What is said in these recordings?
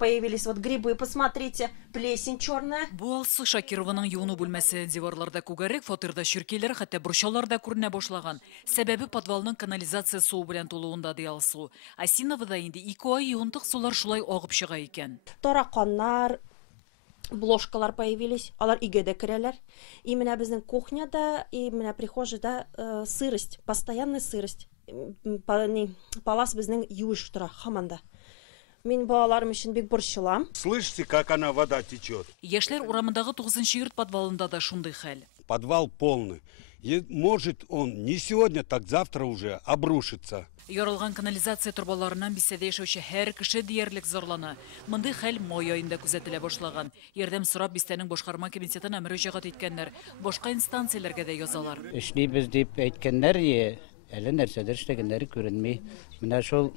появились вот грибы, посмотрите, плесень черная. Бу алсы Шакированың юыну бүлмәсе диварларда күгәрек, фатирда шүркелер, хәтта борчауларда күренә башлаган. Сәбәбе подвалның канализация суы белән тулуында ди алсу. Осиновода инде 2 ай юынтык сулар шулай агып чыга икән. Тараканнар, бложкалар появились, алар өйгә дә керәләр. И менә безнең кухняда, и менә прихожейда сырость, постоянная сырость. Палас безнең юеш тора һаман да. Мин балаларым өчен бик борчылам. Слышите, как она вода течет? Яшьләр урамындагы 9-нчы йорт подвалында да шундый хәл. Подвал полный. И может он не сегодня, так завтра уже обрушится. Ярылган канализация торбаларынан бисәдә яшәүче һәр кеше диярлек зарлана. Мондый хәл май аенда күзәтелә башлаган. Ярдәм сорап бистәнең башкарма комитетына мөрәҗәгать иткәннәр. Башка инстанцияләргә дә язалар. Эшлибез дип әйткәннәр, әле нәрсәдер эшләгәннәре күренми. Менә шул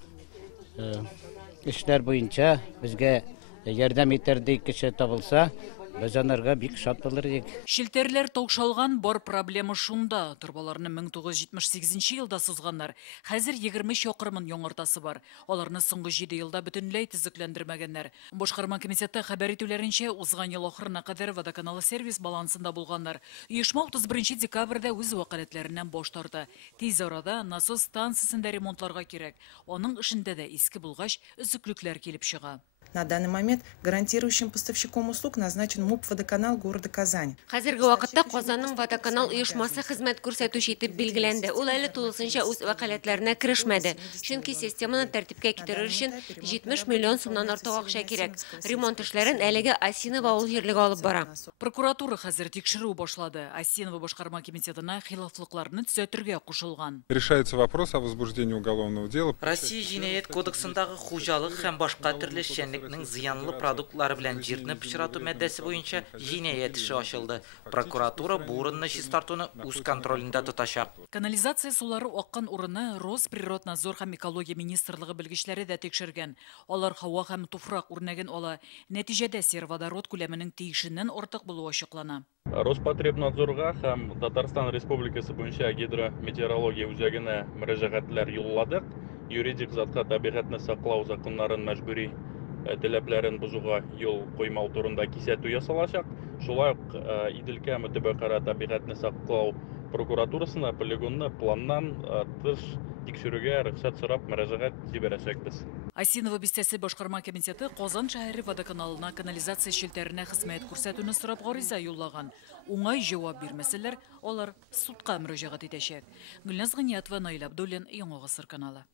эшләр буенча безгә ярдәм итәрдек кеше табылса, без анарга бик шат булыр идек. Шелтерләр таушалган, бар проблема шунда. Торбаларны 1978 елда сызганнар. Хәзер 20 чакрымын яңартасы бар. Аларны соңгы 7 елда бөтенләй төзекләндермәгәннәр. Башкарма комитеты хәбәр итүләренчә, узган ел ахырына кадәр водоканалы сервис балансында булганнар. Оешма 31 декабрьдә үз вакаләтләреннән баш тарды. Тиз арада насос станциясендә ремонтларга кирәк. Аның эшендә дә иске булгач, өзеклекләр килеп чыга. На данный момент гарантирующим поставщиком услуг назначен МУП «Водоканал» города Казань. Хәзерге вакытта Казанның водоканал оешмасы хезмәт күрсәтүче итеп билгеләнде. Ул әле тулысынча үз вакаләтләренә керешмәде. Чөнки системаны тәртипкә китерер өчен 70 миллион сумнан артык акча кирәк. Ремонт эшләрен әлеге Осиново авыл җирлеге алып бара. Прокуратура хәзер тикшерү башлады. Осиново башкарма комитетына хилафлыкларны төзәтергә кушылган. Решается вопрос о возбуждении уголовного дела. Россия җинаять кодексындагы хуҗалык һәм башка төрле эшчәнлекнең зыянлы продуктлары белән җирне пычрату мәддәсе буенча җинаять эше ачылды. Прокуратура бу урынны чистартуны үз контролендә тотачак. Канализация сулары аккан урынны Росприроднадзор һәм экология министрлыгы белгечләре дә тикшергән. Алар һава һәм туфрак үрнәген ала. Нәтиҗәдә серводород күләменең тиешеннән артык булуы ачыклана. Роспотребнадзорга һәм Татарстан Республикасы буенча гидрометеорология үзәгенә мөрәҗәгатьләр юлладык. Юридик затка табигатьне саклау законнарын мәҗбүри таләпләрен бузуга юл куймау турында кисәтү ясалачак. Шулай ук Иделкә мөтәбәкара табигатьне саклау прокуратурасына полигонны планнан тыш тикшерүгә рөхсәт сорап мөрәҗәгать җибәрәчәкбез. Осиново бистәсе башкарма комитеты Казан шәһәре водоканалына канализация шелтәренә хезмәт күрсәтүне сорап гариза юллаган. Уңай җавап бирмәсәләр, алар судка мөрәҗәгать итәчәк. Гөлназ Гыниятова, Наил Абдуллин, Яңа Гасыр каналы.